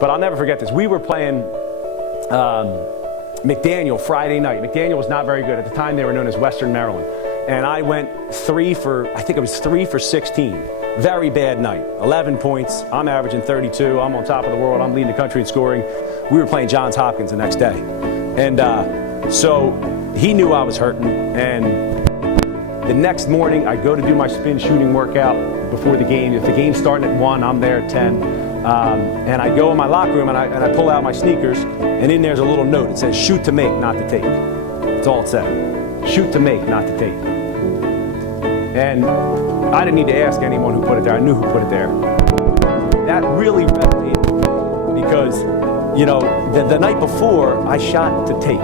But I'll never forget this. We were playing McDaniel Friday night. McDaniel was not very good. At the time, they were known as Western Maryland. And I went I think it was 3 for 16. Very bad night. 11 points. I'm averaging 32. I'm on top of the world. I'm leading the country in scoring. We were playing Johns Hopkins the next day. And so he knew I was hurting. And the next morning, I go to do my spin shooting workout before the game. If the game's starting at 1, I'm there at 10. And I go in my locker room and I pull out my sneakers, and in there's a little note. It says, shoot to make, not to take. That's all it said. Shoot to make, not to take. And I didn't need to ask anyone who put it there. I knew who put it there. That really resonated with me because, you know, the night before, I shot to take.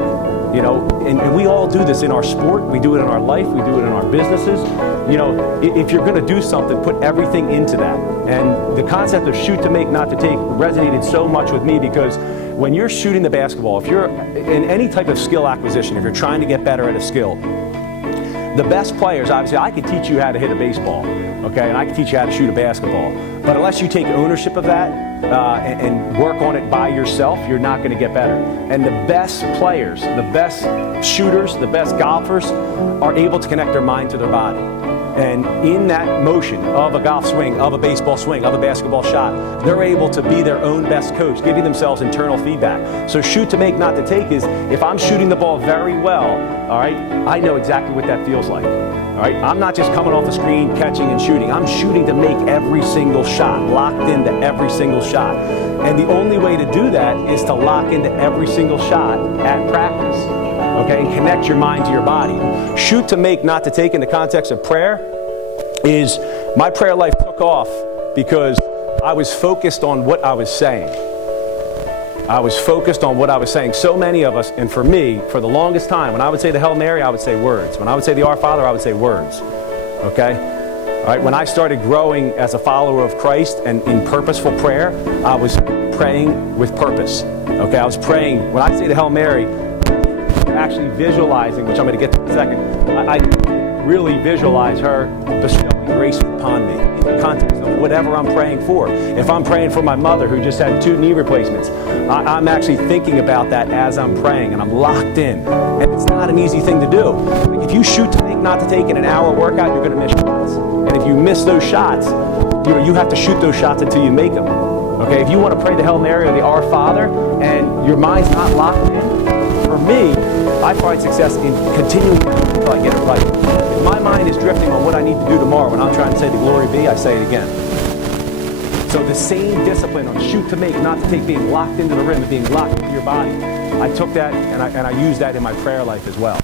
You know, and we all do this in our sport. We do it in our life. We do it in our businesses. You know, if you're going to do something, put everything into that. And the concept of shoot to make, not to take resonated so much with me because when you're shooting the basketball, if you're in any type of skill acquisition, if you're trying to get better at a skill, the best players, obviously, I could teach you how to hit a baseball, okay, and I can teach you how to shoot a basketball. But unless you take ownership of that and work on it by yourself, you're not going to get better. And the best players, the best shooters, the best golfers are able to connect their mind to their body. And in that motion of a golf swing, of a baseball swing, of a basketball shot, they're able to be their own best coach, giving themselves internal feedback. So shoot to make, not to take is, if I'm shooting the ball very well, all right, I know exactly what that feels like. All right, I'm not just coming off the screen, catching and shooting. I'm shooting to make every single shot, locked into every single shot. And the only way to do that is to lock into every single shot at practice. Okay, and connect your mind to your body. Shoot to make, not to take in the context of prayer is my prayer life took off because I was focused on what I was saying. I was focused on what I was saying. So many of us, and for me, for the longest time, when I would say the Hail Mary, I would say words. When I would say the Our Father, I would say words. Okay? All right, when I started growing as a follower of Christ and in purposeful prayer, I was praying with purpose. Okay, I was praying, when I say the Hail Mary, actually visualizing, which I'm going to get to in a second, I really visualize her bestowing grace upon me in the context of whatever I'm praying for. If I'm praying for my mother who just had 2 knee replacements, I'm actually thinking about that as I'm praying, and I'm locked in. And it's not an easy thing to do. If you shoot to make, not to take in an hour workout, you're going to miss shots. And if you miss those shots, you have to shoot those shots until you make them. Okay, if you want to pray the Hail Mary or the Our Father and your mind's not locked in, for me, I find success in continuing until I get it right. If my mind is drifting on what I need to do tomorrow, when I'm trying to say the glory be, I say it again. So the same discipline on shoot to make, not to take, being locked into the rim and being locked into your body, I took that and I used that in my prayer life as well.